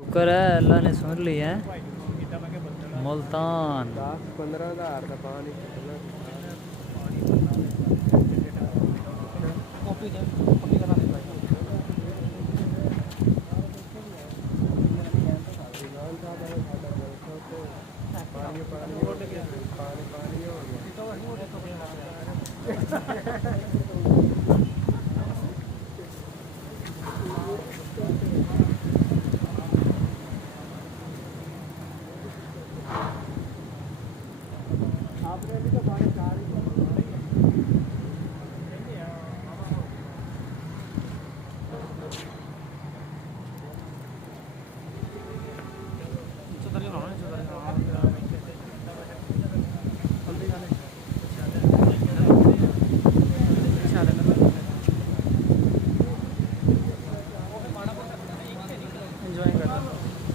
शुक्र है अल्लाह ने सुन ली है। मुल्तान 10-15 हज़ार का पानी पानी हो गया। आपने भी तो पानी चार ही एंजॉय करता